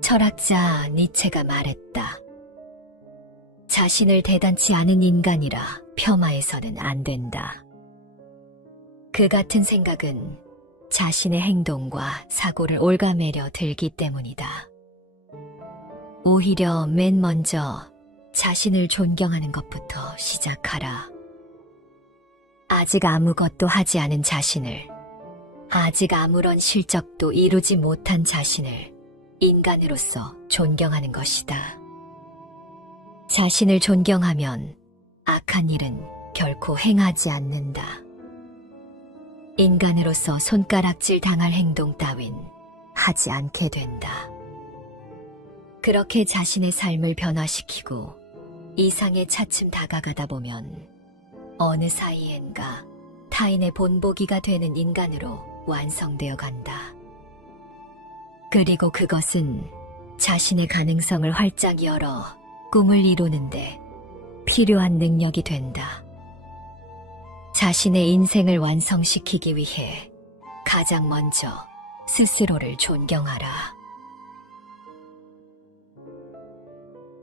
철학자 니체가 말했다. 자신을 대단치 않은 인간이라 폄하해서는 안 된다. 그 같은 생각은 자신의 행동과 사고를 올가매려 들기 때문이다. 오히려 맨 먼저 자신을 존경하는 것부터 시작하라. 아직 아무것도 하지 않은 자신을, 아직 아무런 실적도 이루지 못한 자신을 인간으로서 존경하는 것이다. 자신을 존경하면 악한 일은 결코 행하지 않는다. 인간으로서 손가락질 당할 행동 따윈 하지 않게 된다. 그렇게 자신의 삶을 변화시키고 이상에 차츰 다가가다 보면 어느 사이엔가 타인의 본보기가 되는 인간으로 완성되어 간다. 그리고 그것은 자신의 가능성을 활짝 열어 꿈을 이루는데 필요한 능력이 된다. 자신의 인생을 완성시키기 위해 가장 먼저 스스로를 존경하라.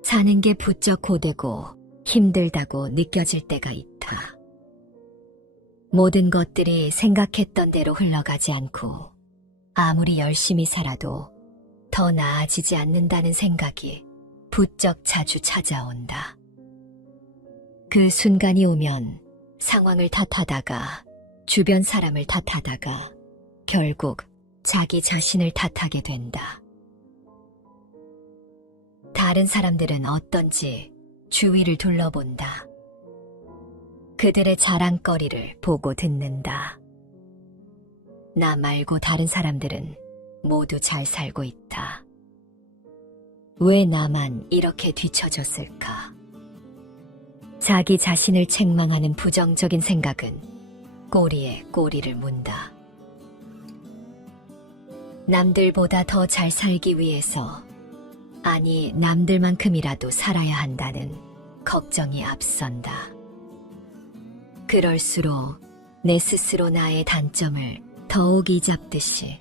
사는 게 부쩍 고되고 힘들다고 느껴질 때가 있다. 모든 것들이 생각했던 대로 흘러가지 않고 아무리 열심히 살아도 더 나아지지 않는다는 생각이 부쩍 자주 찾아온다. 그 순간이 오면 상황을 탓하다가 주변 사람을 탓하다가 결국 자기 자신을 탓하게 된다. 다른 사람들은 어떤지 주위를 둘러본다. 그들의 자랑거리를 보고 듣는다. 나 말고 다른 사람들은 모두 잘 살고 있다. 왜 나만 이렇게 뒤처졌을까? 자기 자신을 책망하는 부정적인 생각은 꼬리에 꼬리를 문다. 남들보다 더 잘 살기 위해서, 아니 남들만큼이라도 살아야 한다는 걱정이 앞선다. 그럴수록 내 스스로 나의 단점을 더욱 이잡듯이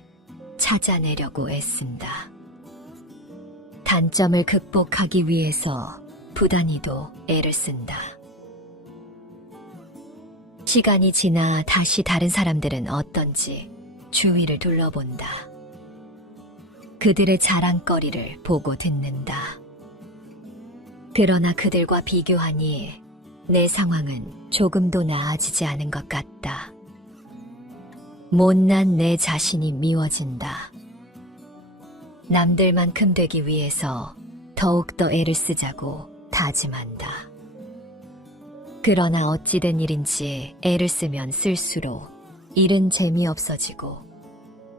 찾아내려고 애쓴다. 단점을 극복하기 위해서 부단히도 애를 쓴다. 시간이 지나 다시 다른 사람들은 어떤지 주위를 둘러본다. 그들의 자랑거리를 보고 듣는다. 그러나 그들과 비교하니 내 상황은 조금도 나아지지 않은 것 같다. 못난 내 자신이 미워진다. 남들만큼 되기 위해서 더욱더 애를 쓰자고 다짐한다. 그러나 어찌된 일인지 애를 쓰면 쓸수록 일은 재미없어지고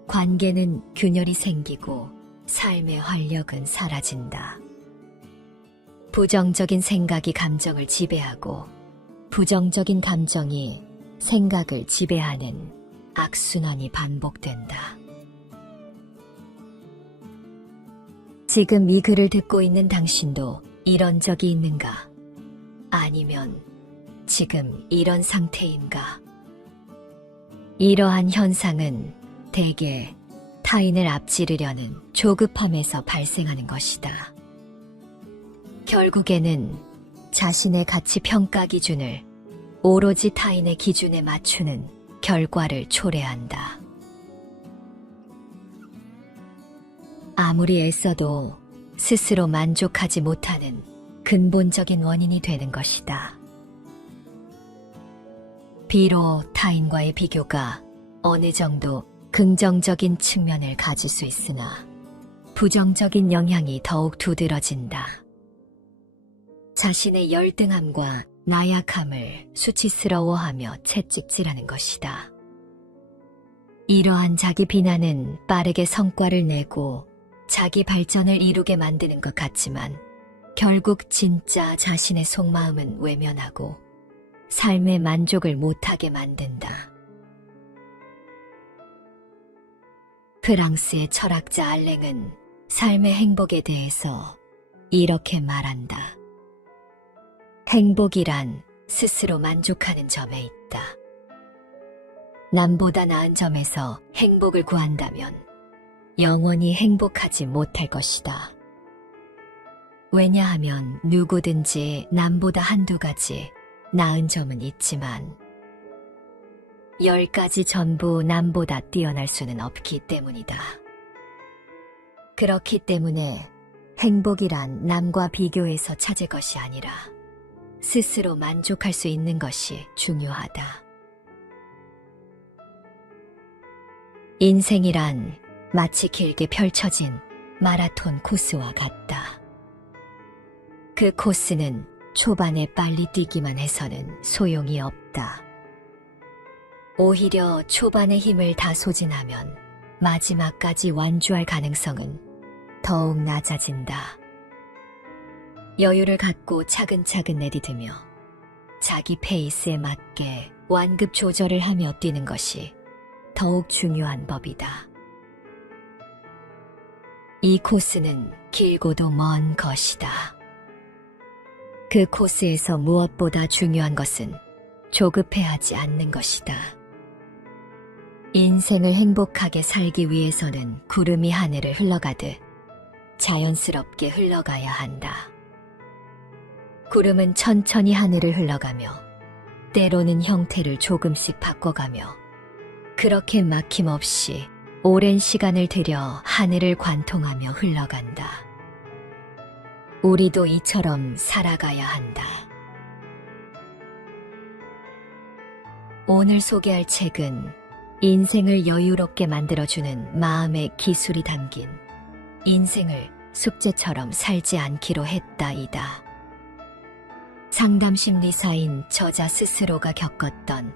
관계는 균열이 생기고 삶의 활력은 사라진다. 부정적인 생각이 감정을 지배하고 부정적인 감정이 생각을 지배하는 악순환이 반복된다. 지금 이 글을 듣고 있는 당신도 이런 적이 있는가? 아니면 지금 이런 상태인가? 이러한 현상은 대개 타인을 앞지르려는 조급함에서 발생하는 것이다. 결국에는 자신의 가치 평가 기준을 오로지 타인의 기준에 맞추는 결과를 초래한다. 아무리 애써도 스스로 만족하지 못하는 근본적인 원인이 되는 것이다. 비록 타인과의 비교가 어느 정도 긍정적인 측면을 가질 수 있으나 부정적인 영향이 더욱 두드러진다. 자신의 열등함과 나약함을 수치스러워하며 채찍질하는 것이다. 이러한 자기 비난은 빠르게 성과를 내고 자기 발전을 이루게 만드는 것 같지만 결국 진짜 자신의 속마음은 외면하고 삶의 만족을 못하게 만든다. 프랑스의 철학자 알랭은 삶의 행복에 대해서 이렇게 말한다. 행복이란 스스로 만족하는 점에 있다. 남보다 나은 점에서 행복을 구한다면 영원히 행복하지 못할 것이다. 왜냐하면 누구든지 남보다 한두 가지 나은 점은 있지만 10가지 전부 남보다 뛰어날 수는 없기 때문이다. 그렇기 때문에 행복이란 남과 비교해서 찾을 것이 아니라 스스로 만족할 수 있는 것이 중요하다. 인생이란 마치 길게 펼쳐진 마라톤 코스와 같다. 그 코스는 초반에 빨리 뛰기만 해서는 소용이 없다. 오히려 초반에 힘을 다 소진하면 마지막까지 완주할 가능성은 더욱 낮아진다. 여유를 갖고 차근차근 내디디며 자기 페이스에 맞게 완급 조절을 하며 뛰는 것이 더욱 중요한 법이다. 이 코스는 길고도 먼 것이다. 그 코스에서 무엇보다 중요한 것은 조급해하지 않는 것이다. 인생을 행복하게 살기 위해서는 구름이 하늘을 흘러가듯 자연스럽게 흘러가야 한다. 구름은 천천히 하늘을 흘러가며 때로는 형태를 조금씩 바꿔가며 그렇게 막힘없이 오랜 시간을 들여 하늘을 관통하며 흘러간다. 우리도 이처럼 살아가야 한다. 오늘 소개할 책은 인생을 여유롭게 만들어주는 마음의 기술이 담긴 인생을 숙제처럼 살지 않기로 했다이다. 상담심리사인 저자 스스로가 겪었던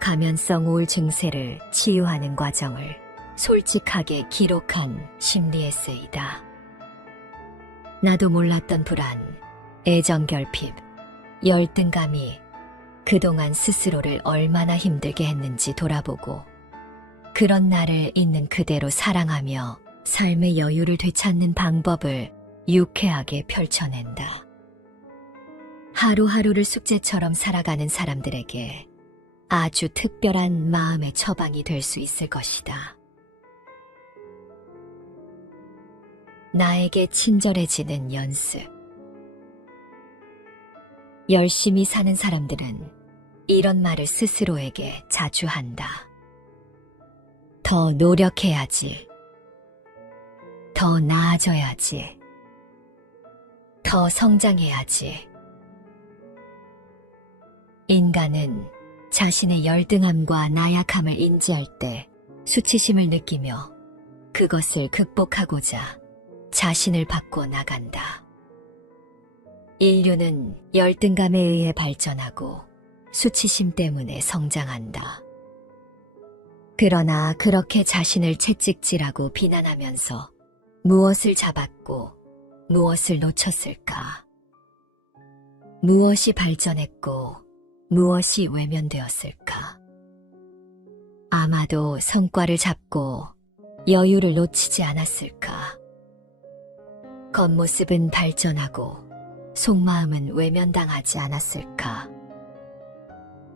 가면성 우울 증세를 치유하는 과정을 솔직하게 기록한 심리 에세이다. 나도 몰랐던 불안, 애정결핍, 열등감이 그동안 스스로를 얼마나 힘들게 했는지 돌아보고 그런 나를 있는 그대로 사랑하며 삶의 여유를 되찾는 방법을 유쾌하게 펼쳐낸다. 하루하루를 숙제처럼 살아가는 사람들에게 아주 특별한 마음의 처방이 될 수 있을 것이다. 나에게 친절해지는 연습. 열심히 사는 사람들은 이런 말을 스스로에게 자주 한다. 더 노력해야지. 더 나아져야지. 더 성장해야지. 인간은 자신의 열등함과 나약함을 인지할 때 수치심을 느끼며 그것을 극복하고자 자신을 바꿔 나간다. 인류는 열등감에 의해 발전하고 수치심 때문에 성장한다. 그러나 그렇게 자신을 채찍질하고 비난하면서 무엇을 잡았고 무엇을 놓쳤을까? 무엇이 발전했고 무엇이 외면되었을까? 아마도 성과를 잡고 여유를 놓치지 않았을까? 겉모습은 발전하고 속마음은 외면당하지 않았을까?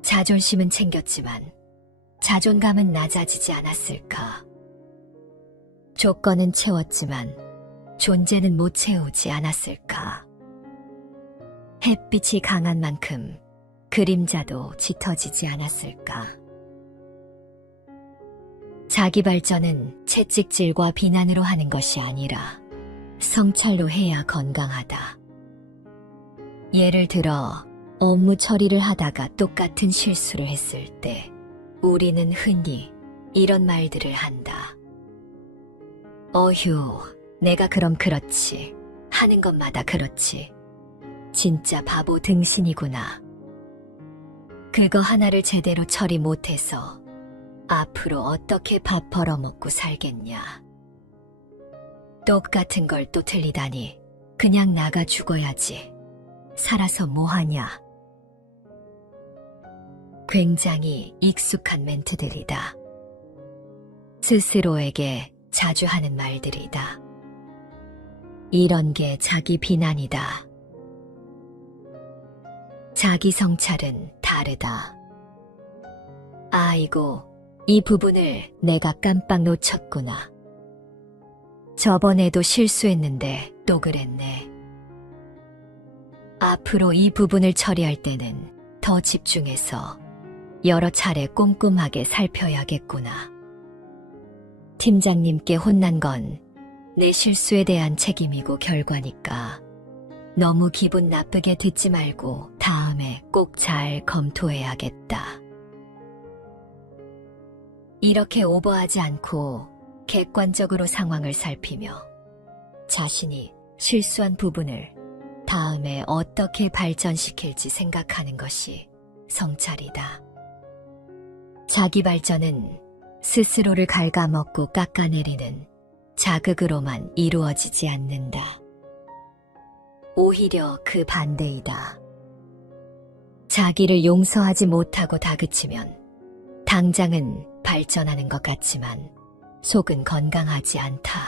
자존심은 챙겼지만 자존감은 낮아지지 않았을까? 조건은 채웠지만 존재는 못 채우지 않았을까? 햇빛이 강한 만큼 그림자도 짙어지지 않았을까? 자기 발전은 채찍질과 비난으로 하는 것이 아니라 성찰로 해야 건강하다. 예를 들어 업무 처리를 하다가 똑같은 실수를 했을 때 우리는 흔히 이런 말들을 한다. 어휴, 내가 그럼 그렇지. 하는 것마다 그렇지. 진짜 바보 등신이구나. 그거 하나를 제대로 처리 못해서 앞으로 어떻게 밥 벌어먹고 살겠냐. 똑같은 걸 또 틀리다니 그냥 나가 죽어야지. 살아서 뭐하냐. 굉장히 익숙한 멘트들이다. 스스로에게 자주 하는 말들이다. 이런 게 자기 비난이다. 자기 성찰은 다르다. 아이고, 이 부분을 내가 깜빡 놓쳤구나. 저번에도 실수했는데 또 그랬네. 앞으로 이 부분을 처리할 때는 더 집중해서 여러 차례 꼼꼼하게 살펴야겠구나. 팀장님께 혼난 건 내 실수에 대한 책임이고 결과니까 너무 기분 나쁘게 듣지 말고 다음에 꼭 잘 검토해야겠다. 이렇게 오버하지 않고 객관적으로 상황을 살피며 자신이 실수한 부분을 다음에 어떻게 발전시킬지 생각하는 것이 성찰이다. 자기 발전은 스스로를 갉아먹고 깎아내리는 자극으로만 이루어지지 않는다. 오히려 그 반대이다. 자기를 용서하지 못하고 다그치면 당장은 발전하는 것 같지만 속은 건강하지 않다.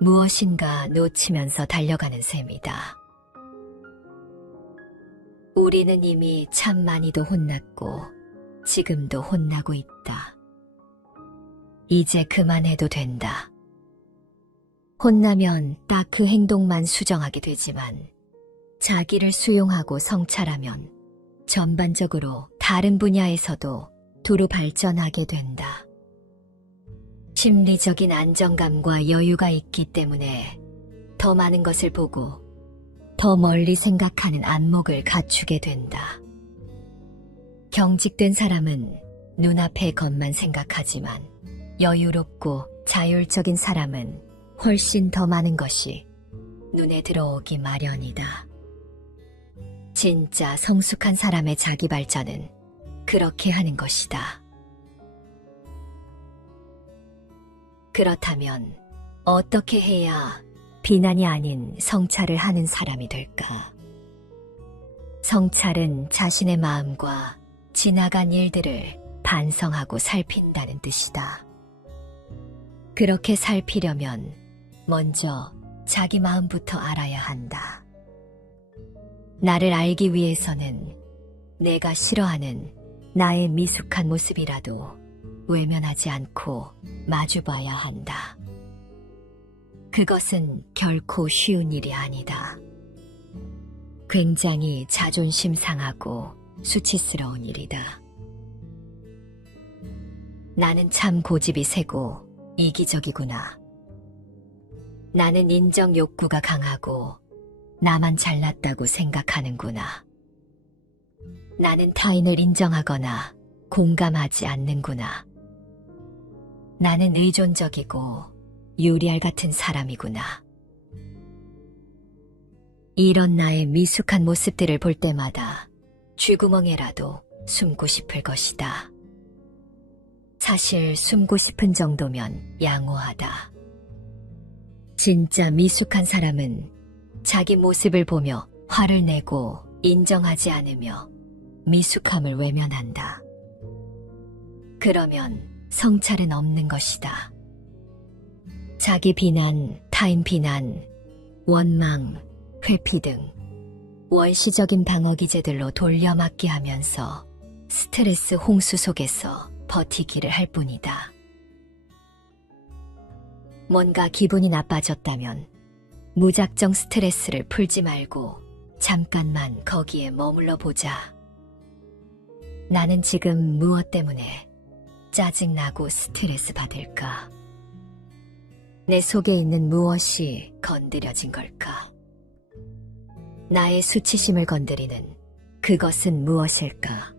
무엇인가 놓치면서 달려가는 셈이다. 우리는 이미 참 많이도 혼났고 지금도 혼나고 있다. 이제 그만해도 된다. 혼나면 딱 그 행동만 수정하게 되지만 자기를 수용하고 성찰하면 전반적으로 다른 분야에서도 두루 발전하게 된다. 심리적인 안정감과 여유가 있기 때문에 더 많은 것을 보고 더 멀리 생각하는 안목을 갖추게 된다. 경직된 사람은 눈앞의 것만 생각하지만 여유롭고 자율적인 사람은 훨씬 더 많은 것이 눈에 들어오기 마련이다. 진짜 성숙한 사람의 자기 발전은 그렇게 하는 것이다. 그렇다면 어떻게 해야 비난이 아닌 성찰을 하는 사람이 될까? 성찰은 자신의 마음과 지나간 일들을 반성하고 살핀다는 뜻이다. 그렇게 살피려면 먼저 자기 마음부터 알아야 한다. 나를 알기 위해서는 내가 싫어하는 나의 미숙한 모습이라도 외면하지 않고 마주봐야 한다. 그것은 결코 쉬운 일이 아니다. 굉장히 자존심 상하고 수치스러운 일이다. 나는 참 고집이 세고 이기적이구나. 나는 인정 욕구가 강하고 나만 잘났다고 생각하는구나. 나는 타인을 인정하거나 공감하지 않는구나. 나는 의존적이고 유리알 같은 사람이구나. 이런 나의 미숙한 모습들을 볼 때마다 쥐구멍에라도 숨고 싶을 것이다. 사실 숨고 싶은 정도면 양호하다. 진짜 미숙한 사람은 자기 모습을 보며 화를 내고 인정하지 않으며 미숙함을 외면한다. 그러면 성찰은 없는 것이다. 자기 비난, 타인 비난, 원망, 회피 등 원시적인 방어 기제들로 돌려막기 하면서 스트레스 홍수 속에서 버티기를 할 뿐이다. 뭔가 기분이 나빠졌다면 무작정 스트레스를 풀지 말고 잠깐만 거기에 머물러 보자. 나는 지금 무엇 때문에 짜증나고 스트레스 받을까? 내 속에 있는 무엇이 건드려진 걸까? 나의 수치심을 건드리는 그것은 무엇일까?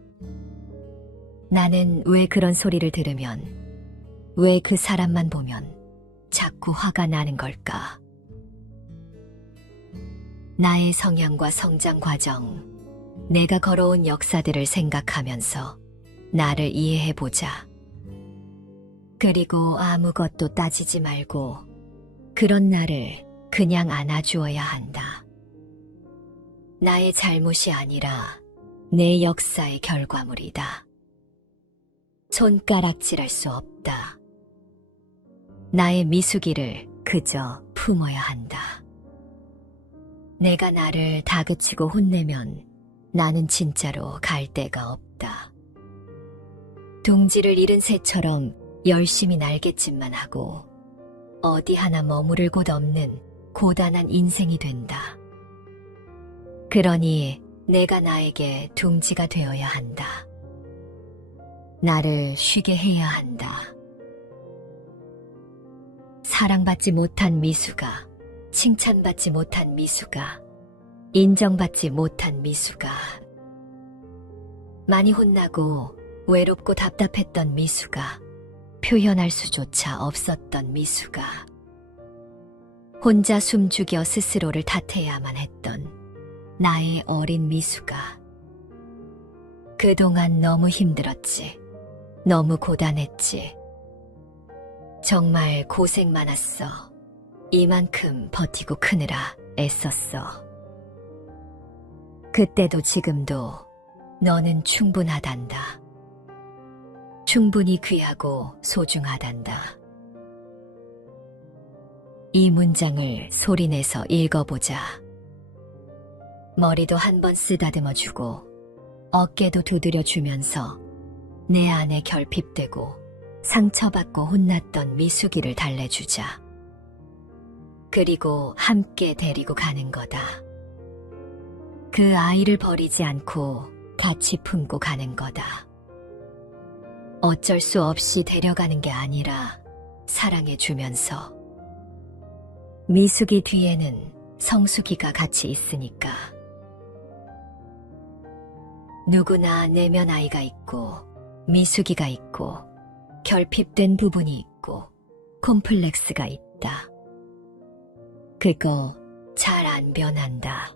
나는 왜 그런 소리를 들으면, 왜 그 사람만 보면 자꾸 화가 나는 걸까? 나의 성향과 성장 과정, 내가 걸어온 역사들을 생각하면서 나를 이해해보자. 그리고 아무것도 따지지 말고 그런 나를 그냥 안아주어야 한다. 나의 잘못이 아니라 내 역사의 결과물이다. 손가락질할 수 없다. 나의 미숙이를 그저 품어야 한다. 내가 나를 다그치고 혼내면 나는 진짜로 갈 데가 없다. 둥지를 잃은 새처럼 열심히 날갯짓만 하고 어디 하나 머무를 곳 없는 고단한 인생이 된다. 그러니 내가 나에게 둥지가 되어야 한다. 나를 쉬게 해야 한다. 사랑받지 못한 미수가, 칭찬받지 못한 미수가, 인정받지 못한 미수가, 많이 혼나고 외롭고 답답했던 미수가, 표현할 수조차 없었던 미수가, 혼자 숨죽여 스스로를 탓해야만 했던 나의 어린 미수가, 그동안 너무 힘들었지. 너무 고단했지. 정말 고생 많았어. 이만큼 버티고 크느라 애썼어. 그때도 지금도 너는 충분하단다. 충분히 귀하고 소중하단다. 이 문장을 소리내서 읽어보자. 머리도 한번 쓰다듬어주고 어깨도 두드려주면서 내 안에 결핍되고 상처받고 혼났던 미숙이를 달래주자. 그리고 함께 데리고 가는 거다. 그 아이를 버리지 않고 같이 품고 가는 거다. 어쩔 수 없이 데려가는 게 아니라 사랑해주면서. 미숙이 뒤에는 성숙이가 같이 있으니까. 누구나 내면 아이가 있고 미숙이가 있고 결핍된 부분이 있고 콤플렉스가 있다. 그거 잘 안 변한다.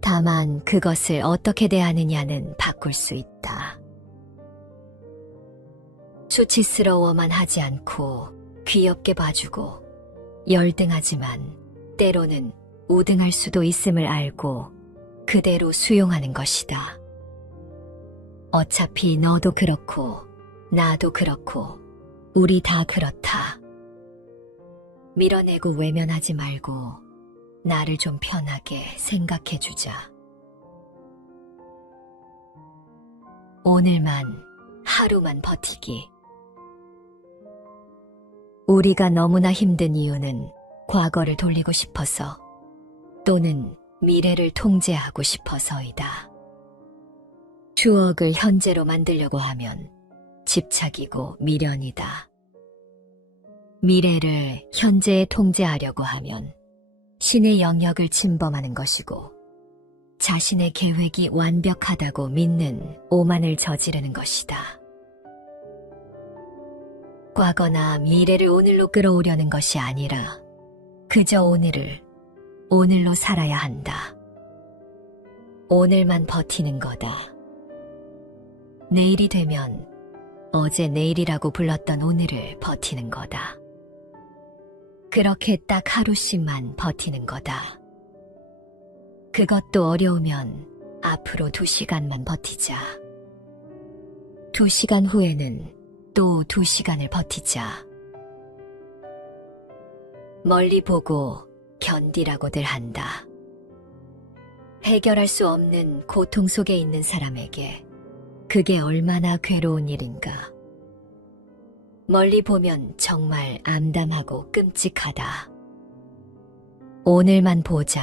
다만 그것을 어떻게 대하느냐는 바꿀 수 있다. 수치스러워만 하지 않고 귀엽게 봐주고 열등하지만 때로는 우등할 수도 있음을 알고 그대로 수용하는 것이다. 어차피 너도 그렇고 나도 그렇고 우리 다 그렇다. 밀어내고 외면하지 말고 나를 좀 편하게 생각해주자. 오늘만 하루만 버티기. 우리가 너무나 힘든 이유는 과거를 돌리고 싶어서 또는 미래를 통제하고 싶어서이다. 추억을 현재로 만들려고 하면 집착이고 미련이다. 미래를 현재에 통제하려고 하면 신의 영역을 침범하는 것이고 자신의 계획이 완벽하다고 믿는 오만을 저지르는 것이다. 과거나 미래를 오늘로 끌어오려는 것이 아니라 그저 오늘을 오늘로 살아야 한다. 오늘만 버티는 거다. 내일이 되면 어제 내일이라고 불렀던 오늘을 버티는 거다. 그렇게 딱 하루씩만 버티는 거다. 그것도 어려우면 앞으로 2시간만 버티자. 2시간 후에는 또 2시간을 버티자. 멀리 보고 견디라고들 한다. 해결할 수 없는 고통 속에 있는 사람에게 그게 얼마나 괴로운 일인가. 멀리 보면 정말 암담하고 끔찍하다. 오늘만 보자.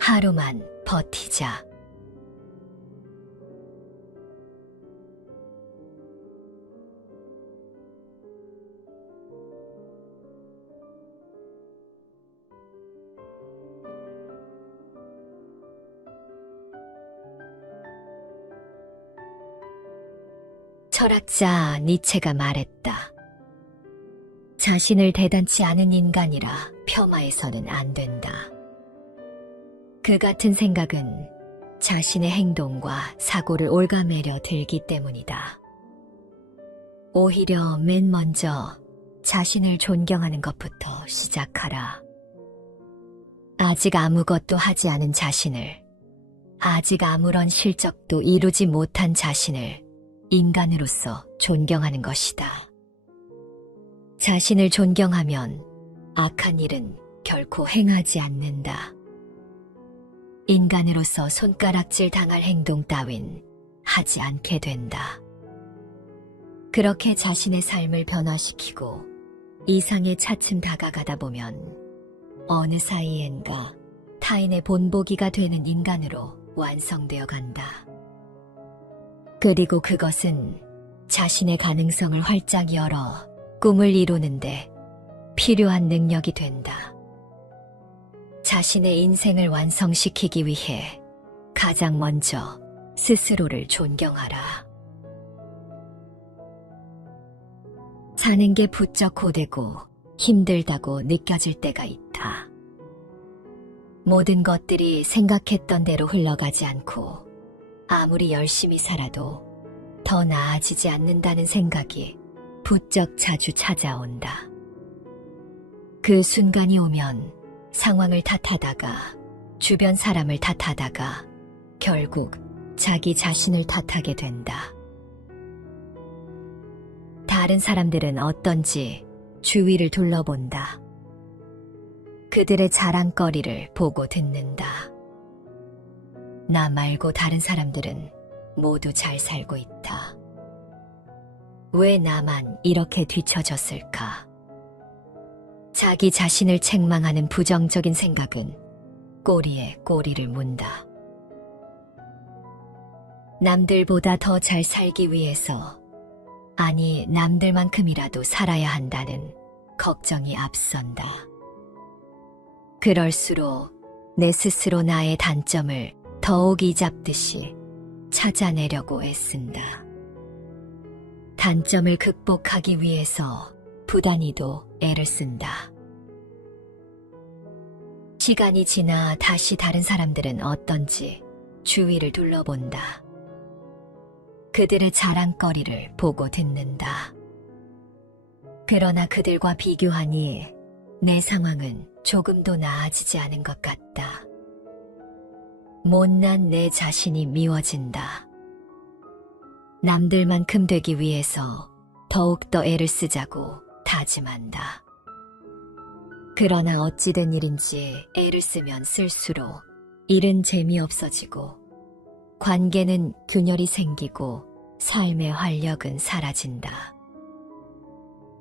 하루만 버티자. 철학자 니체가 말했다. 자신을 대단치 않은 인간이라 폄하해서는 안 된다. 그 같은 생각은 자신의 행동과 사고를 옭아매려 들기 때문이다. 오히려 맨 먼저 자신을 존경하는 것부터 시작하라. 아직 아무것도 하지 않은 자신을, 아직 아무런 실적도 이루지 못한 자신을 인간으로서 존경하는 것이다. 자신을 존경하면 악한 일은 결코 행하지 않는다. 인간으로서 손가락질 당할 행동 따윈 하지 않게 된다. 그렇게 자신의 삶을 변화시키고 이상에 차츰 다가가다 보면 어느 사이엔가 타인의 본보기가 되는 인간으로 완성되어 간다. 그리고 그것은 자신의 가능성을 활짝 열어 꿈을 이루는데 필요한 능력이 된다. 자신의 인생을 완성시키기 위해 가장 먼저 스스로를 존경하라. 사는 게 부쩍 고되고 힘들다고 느껴질 때가 있다. 모든 것들이 생각했던 대로 흘러가지 않고 아무리 열심히 살아도 더 나아지지 않는다는 생각이 부쩍 자주 찾아온다. 그 순간이 오면 상황을 탓하다가 주변 사람을 탓하다가 결국 자기 자신을 탓하게 된다. 다른 사람들은 어떤지 주위를 둘러본다. 그들의 자랑거리를 보고 듣는다. 나 말고 다른 사람들은 모두 잘 살고 있다. 왜 나만 이렇게 뒤처졌을까? 자기 자신을 책망하는 부정적인 생각은 꼬리에 꼬리를 문다. 남들보다 더 잘 살기 위해서, 아니 남들만큼이라도 살아야 한다는 걱정이 앞선다. 그럴수록 내 스스로 나의 단점을 더욱 이잡듯이 찾아내려고 애쓴다. 단점을 극복하기 위해서 부단히도 애를 쓴다. 시간이 지나 다시 다른 사람들은 어떤지 주위를 둘러본다. 그들의 자랑거리를 보고 듣는다. 그러나 그들과 비교하니 내 상황은 조금도 나아지지 않은 것 같다. 못난 내 자신이 미워진다. 남들만큼 되기 위해서 더욱더 애를 쓰자고 다짐한다. 그러나 어찌된 일인지 애를 쓰면 쓸수록 일은 재미없어지고 관계는 균열이 생기고 삶의 활력은 사라진다.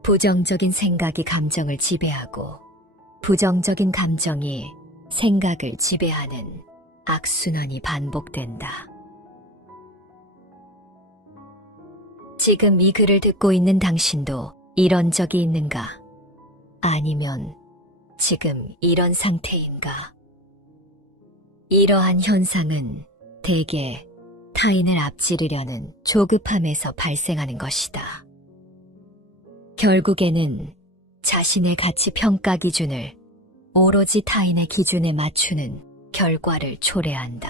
부정적인 생각이 감정을 지배하고 부정적인 감정이 생각을 지배하는 악순환이 반복된다. 지금 이 글을 듣고 있는 당신도 이런 적이 있는가? 아니면 지금 이런 상태인가? 이러한 현상은 대개 타인을 앞지르려는 조급함에서 발생하는 것이다. 결국에는 자신의 가치 평가 기준을 오로지 타인의 기준에 맞추는 결과를 초래한다.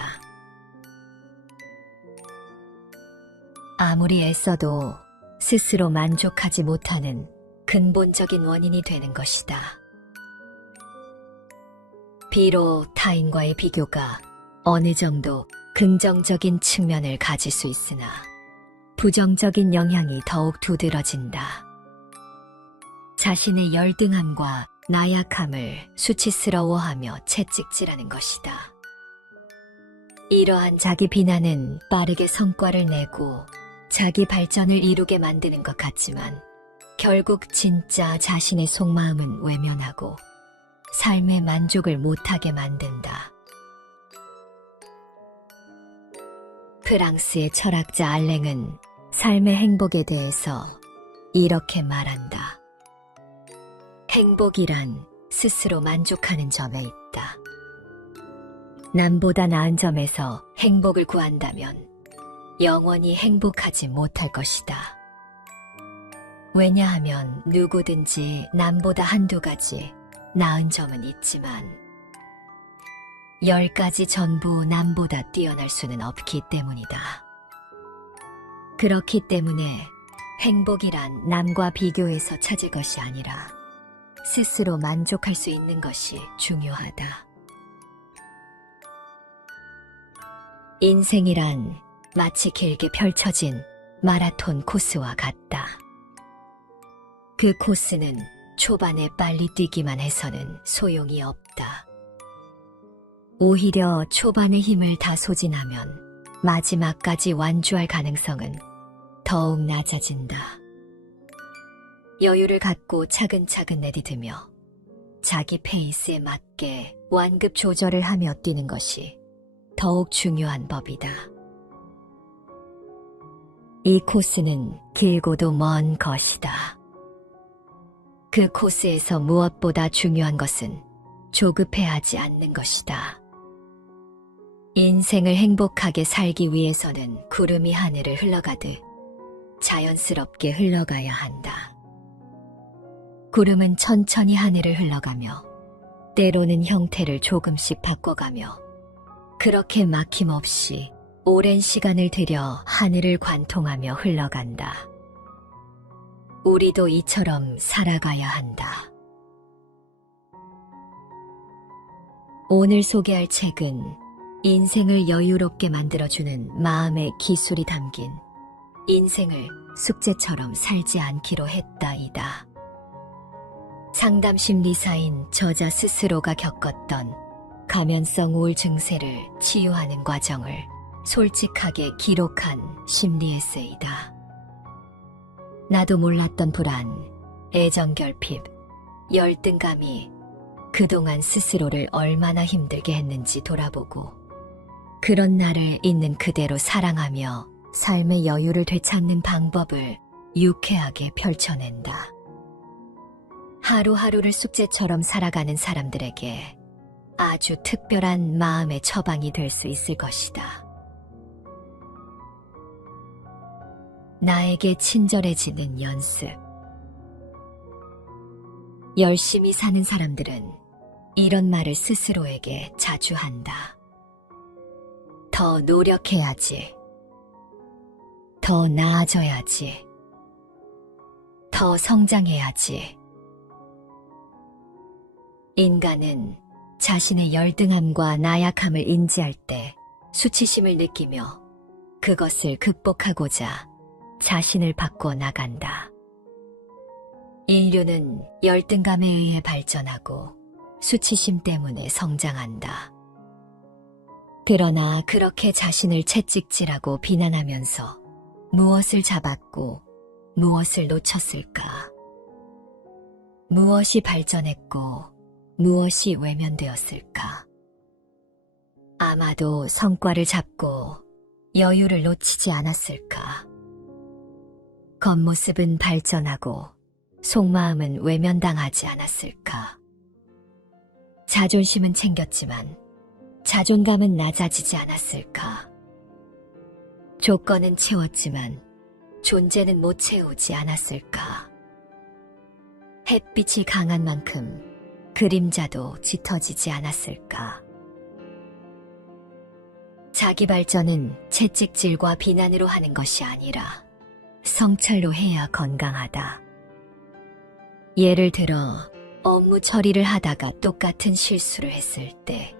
아무리 애써도 스스로 만족하지 못하는 근본적인 원인이 되는 것이다. 비록 타인과의 비교가 어느 정도 긍정적인 측면을 가질 수 있으나 부정적인 영향이 더욱 두드러진다. 자신의 열등함과 나약함을 수치스러워하며 채찍질하는 것이다. 이러한 자기 비난은 빠르게 성과를 내고 자기 발전을 이루게 만드는 것 같지만 결국 진짜 자신의 속마음은 외면하고 삶의 만족을 못하게 만든다. 프랑스의 철학자 알랭은 삶의 행복에 대해서 이렇게 말한다. 행복이란 스스로 만족하는 점에 있다. 남보다 나은 점에서 행복을 구한다면 영원히 행복하지 못할 것이다. 왜냐하면 누구든지 남보다 한두 가지 나은 점은 있지만 10가지 전부 남보다 뛰어날 수는 없기 때문이다. 그렇기 때문에 행복이란 남과 비교해서 찾을 것이 아니라 스스로 만족할 수 있는 것이 중요하다. 인생이란 마치 길게 펼쳐진 마라톤 코스와 같다. 그 코스는 초반에 빨리 뛰기만 해서는 소용이 없다. 오히려 초반의 힘을 다 소진하면 마지막까지 완주할 가능성은 더욱 낮아진다. 여유를 갖고 차근차근 내디디며 자기 페이스에 맞게 완급 조절을 하며 뛰는 것이 더욱 중요한 법이다. 이 코스는 길고도 먼 것이다. 그 코스에서 무엇보다 중요한 것은 조급해하지 않는 것이다. 인생을 행복하게 살기 위해서는 구름이 하늘을 흘러가듯 자연스럽게 흘러가야 한다. 구름은 천천히 하늘을 흘러가며 때로는 형태를 조금씩 바꿔가며 그렇게 막힘없이 오랜 시간을 들여 하늘을 관통하며 흘러간다. 우리도 이처럼 살아가야 한다. 오늘 소개할 책은 인생을 여유롭게 만들어주는 마음의 기술이 담긴 인생을 숙제처럼 살지 않기로 했다이다. 상담 심리사인 저자 스스로가 겪었던 가면성 우울 증세를 치유하는 과정을 솔직하게 기록한 심리 에세이다. 나도 몰랐던 불안, 애정결핍, 열등감이 그동안 스스로를 얼마나 힘들게 했는지 돌아보고 그런 나를 있는 그대로 사랑하며 삶의 여유를 되찾는 방법을 유쾌하게 펼쳐낸다. 하루하루를 숙제처럼 살아가는 사람들에게 아주 특별한 마음의 처방이 될 수 있을 것이다. 나에게 친절해지는 연습. 열심히 사는 사람들은 이런 말을 스스로에게 자주 한다. 더 노력해야지. 더 나아져야지. 더 성장해야지. 인간은 자신의 열등함과 나약함을 인지할 때 수치심을 느끼며 그것을 극복하고자 자신을 바꿔 나간다. 인류는 열등감에 의해 발전하고 수치심 때문에 성장한다. 그러나 그렇게 자신을 채찍질하고 비난하면서 무엇을 잡았고 무엇을 놓쳤을까? 무엇이 발전했고 무엇이 외면되었을까? 아마도 성과를 잡고 여유를 놓치지 않았을까? 겉모습은 발전하고 속마음은 외면당하지 않았을까? 자존심은 챙겼지만 자존감은 낮아지지 않았을까? 조건은 채웠지만 존재는 못 채우지 않았을까? 햇빛이 강한 만큼 그림자도 짙어지지 않았을까? 자기 발전은 채찍질과 비난으로 하는 것이 아니라 성찰로 해야 건강하다. 예를 들어 업무 처리를 하다가 똑같은 실수를 했을 때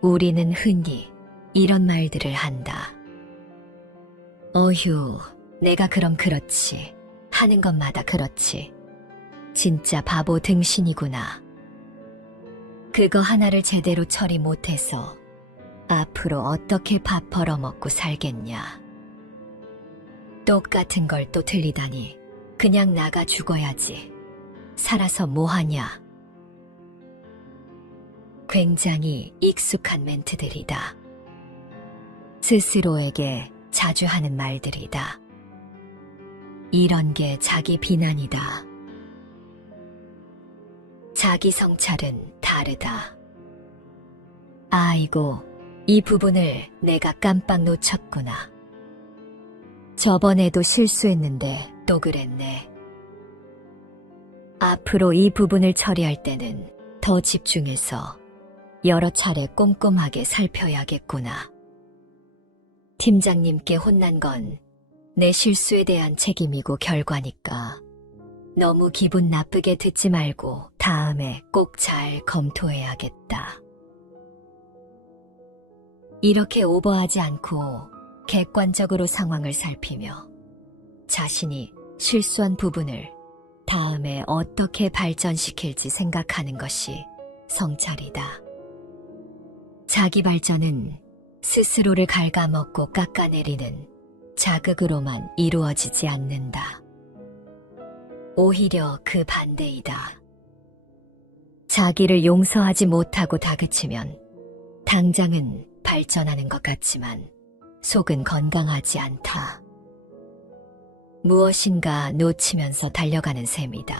우리는 흔히 이런 말들을 한다. 어휴, 내가 그럼 그렇지. 하는 것마다 그렇지. 진짜 바보 등신이구나. 그거 하나를 제대로 처리 못해서 앞으로 어떻게 밥 벌어먹고 살겠냐. 똑같은 걸 또 틀리다니 그냥 나가 죽어야지. 살아서 뭐하냐. 굉장히 익숙한 멘트들이다. 스스로에게 자주 하는 말들이다. 이런 게 자기 비난이다. 자기 성찰은 다르다. 아이고, 이 부분을 내가 깜빡 놓쳤구나. 저번에도 실수했는데 또 그랬네. 앞으로 이 부분을 처리할 때는 더 집중해서 여러 차례 꼼꼼하게 살펴야겠구나. 팀장님께 혼난 건 내 실수에 대한 책임이고 결과니까 너무 기분 나쁘게 듣지 말고 다음에 꼭 잘 검토해야겠다. 이렇게 오버하지 않고 객관적으로 상황을 살피며 자신이 실수한 부분을 다음에 어떻게 발전시킬지 생각하는 것이 성찰이다. 자기 발전은 스스로를 갉아먹고 깎아내리는 자극으로만 이루어지지 않는다. 오히려 그 반대이다. 자기를 용서하지 못하고 다그치면 당장은 발전하는 것 같지만 속은 건강하지 않다. 무엇인가 놓치면서 달려가는 셈이다.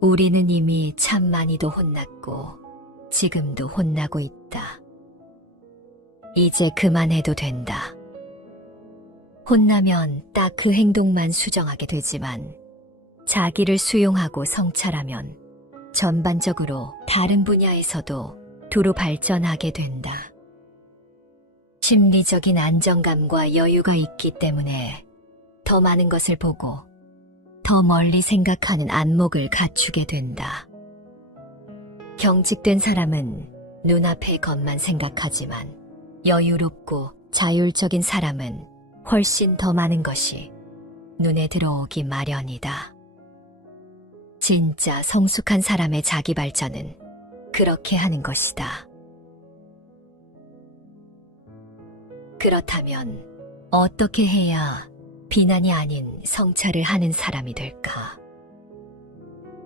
우리는 이미 참 많이도 혼났고 지금도 혼나고 있다. 이제 그만해도 된다. 혼나면 딱 그 행동만 수정하게 되지만 자기를 수용하고 성찰하면 전반적으로 다른 분야에서도 두루 발전하게 된다. 심리적인 안정감과 여유가 있기 때문에 더 많은 것을 보고 더 멀리 생각하는 안목을 갖추게 된다. 경직된 사람은 눈앞의 것만 생각하지만 여유롭고 자율적인 사람은 훨씬 더 많은 것이 눈에 들어오기 마련이다. 진짜 성숙한 사람의 자기 발전은 그렇게 하는 것이다. 그렇다면 어떻게 해야 비난이 아닌 성찰을 하는 사람이 될까?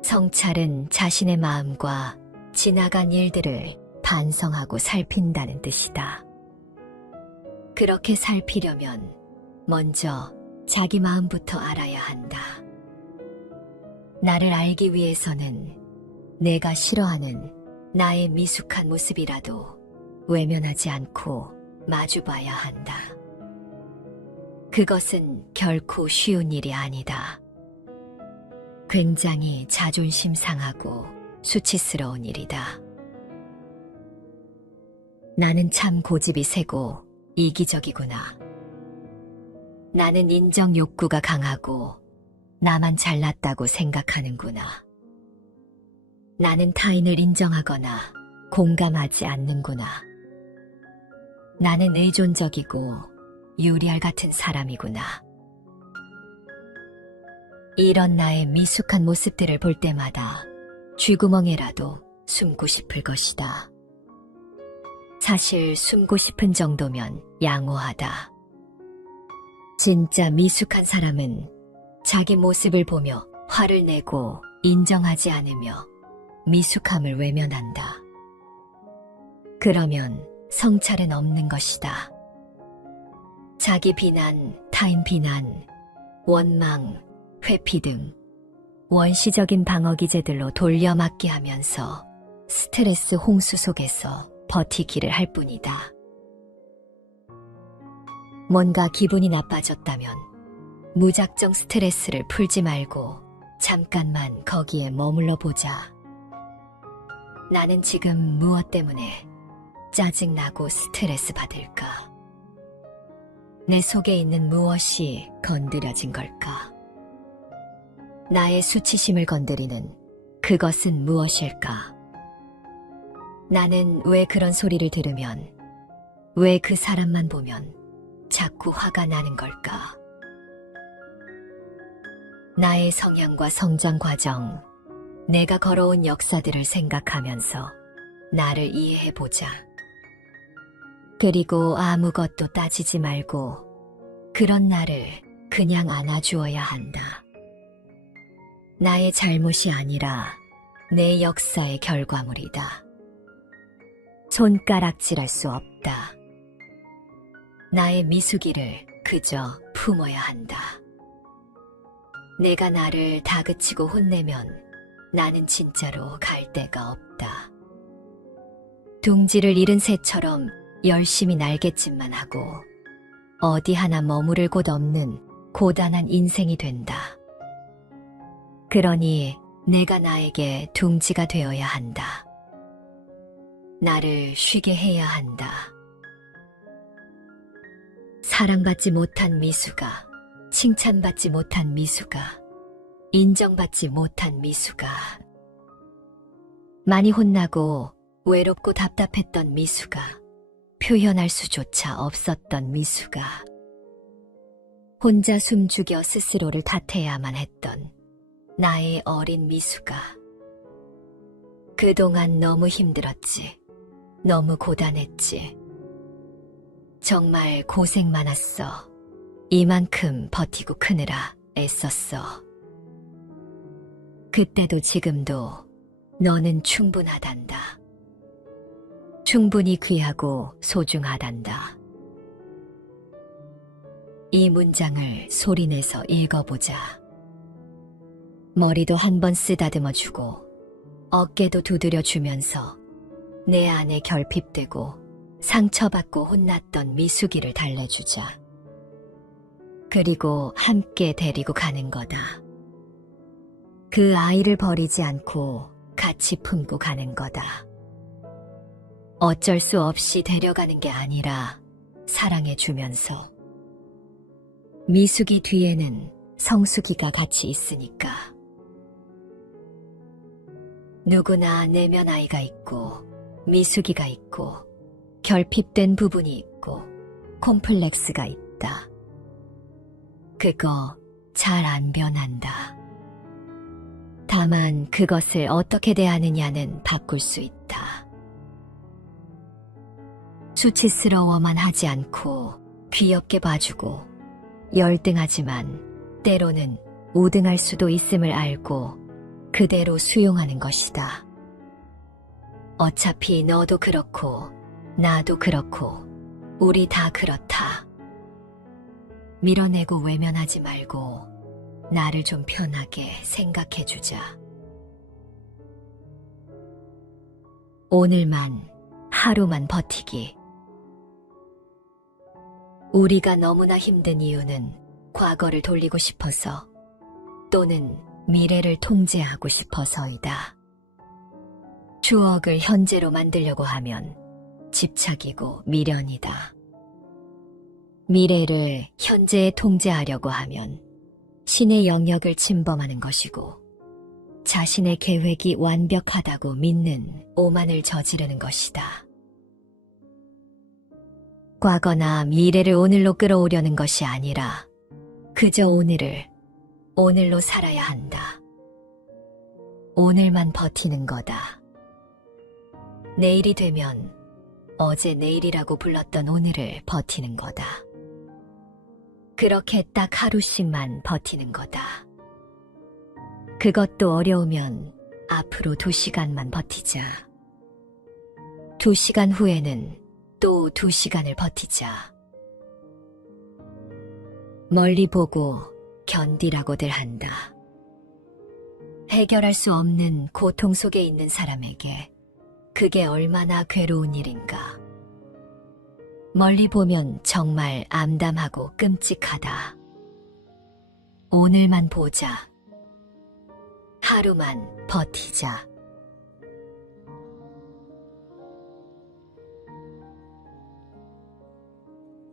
성찰은 자신의 마음과 지나간 일들을 반성하고 살핀다는 뜻이다. 그렇게 살피려면 먼저 자기 마음부터 알아야 한다. 나를 알기 위해서는 내가 싫어하는 나의 미숙한 모습이라도 외면하지 않고 마주봐야 한다. 그것은 결코 쉬운 일이 아니다. 굉장히 자존심 상하고 수치스러운 일이다. 나는 참 고집이 세고 이기적이구나. 나는 인정 욕구가 강하고 나만 잘났다고 생각하는구나. 나는 타인을 인정하거나 공감하지 않는구나. 나는 의존적이고 유리알 같은 사람이구나. 이런 나의 미숙한 모습들을 볼 때마다 쥐구멍에라도 숨고 싶을 것이다. 사실 숨고 싶은 정도면 양호하다. 진짜 미숙한 사람은 자기 모습을 보며 화를 내고 인정하지 않으며 미숙함을 외면한다. 그러면 성찰은 없는 것이다. 자기 비난, 타인 비난, 원망, 회피 등 원시적인 방어 기제들로 돌려막기 하면서 스트레스 홍수 속에서 버티기를 할 뿐이다. 뭔가 기분이 나빠졌다면 무작정 스트레스를 풀지 말고 잠깐만 거기에 머물러 보자. 나는 지금 무엇 때문에 짜증나고 스트레스 받을까? 내 속에 있는 무엇이 건드려진 걸까? 나의 수치심을 건드리는 그것은 무엇일까? 나는 왜 그런 소리를 들으면, 왜 그 사람만 보면 자꾸 화가 나는 걸까? 나의 성향과 성장 과정, 내가 걸어온 역사들을 생각하면서 나를 이해해보자. 그리고 아무것도 따지지 말고 그런 나를 그냥 안아주어야 한다. 나의 잘못이 아니라 내 역사의 결과물이다. 손가락질할 수 없다. 나의 미숙이를 그저 품어야 한다. 내가 나를 다그치고 혼내면 나는 진짜로 갈 데가 없다. 둥지를 잃은 새처럼 열심히 날갯짓만 하고 어디 하나 머무를 곳 없는 고단한 인생이 된다. 그러니 내가 나에게 둥지가 되어야 한다. 나를 쉬게 해야 한다. 사랑받지 못한 미수가, 칭찬받지 못한 미수가, 인정받지 못한 미수가, 많이 혼나고 외롭고 답답했던 미수가, 표현할 수조차 없었던 미수가, 혼자 숨죽여 스스로를 탓해야만 했던 나의 어린 미수가, 그동안 너무 힘들었지. 너무 고단했지. 정말 고생 많았어. 이만큼 버티고 크느라 애썼어. 그때도 지금도 너는 충분하단다. 충분히 귀하고 소중하단다. 이 문장을 소리내서 읽어보자. 머리도 한번 쓰다듬어주고 어깨도 두드려주면서 내 안에 결핍되고 상처받고 혼났던 미숙이를 달래주자. 그리고 함께 데리고 가는 거다. 그 아이를 버리지 않고 같이 품고 가는 거다. 어쩔 수 없이 데려가는 게 아니라 사랑해주면서. 미숙이 뒤에는 성숙이가 같이 있으니까. 누구나 내면 아이가 있고 미숙이가 있고 결핍된 부분이 있고 콤플렉스가 있다. 그거 잘 안 변한다. 다만 그것을 어떻게 대하느냐는 바꿀 수 있다. 수치스러워만 하지 않고 귀엽게 봐주고 열등하지만 때로는 우등할 수도 있음을 알고 그대로 수용하는 것이다. 어차피 너도 그렇고 나도 그렇고 우리 다 그렇다. 밀어내고 외면하지 말고 나를 좀 편하게 생각해주자. 오늘만, 하루만 버티기. 우리가 너무나 힘든 이유는 과거를 돌리고 싶어서 또는 미래를 통제하고 싶어서이다. 추억을 현재로 만들려고 하면 집착이고 미련이다. 미래를 현재에 통제하려고 하면 신의 영역을 침범하는 것이고 자신의 계획이 완벽하다고 믿는 오만을 저지르는 것이다. 과거나 미래를 오늘로 끌어오려는 것이 아니라 그저 오늘을 오늘로 살아야 한다. 오늘만 버티는 거다. 내일이 되면 어제 내일이라고 불렀던 오늘을 버티는 거다. 그렇게 딱 하루씩만 버티는 거다. 그것도 어려우면 앞으로 2시간만 버티자. 2시간 후에는 또 2시간을 버티자. 멀리 보고 견디라고들 한다. 해결할 수 없는 고통 속에 있는 사람에게 그게 얼마나 괴로운 일인가. 멀리 보면 정말 암담하고 끔찍하다. 오늘만 보자. 하루만 버티자.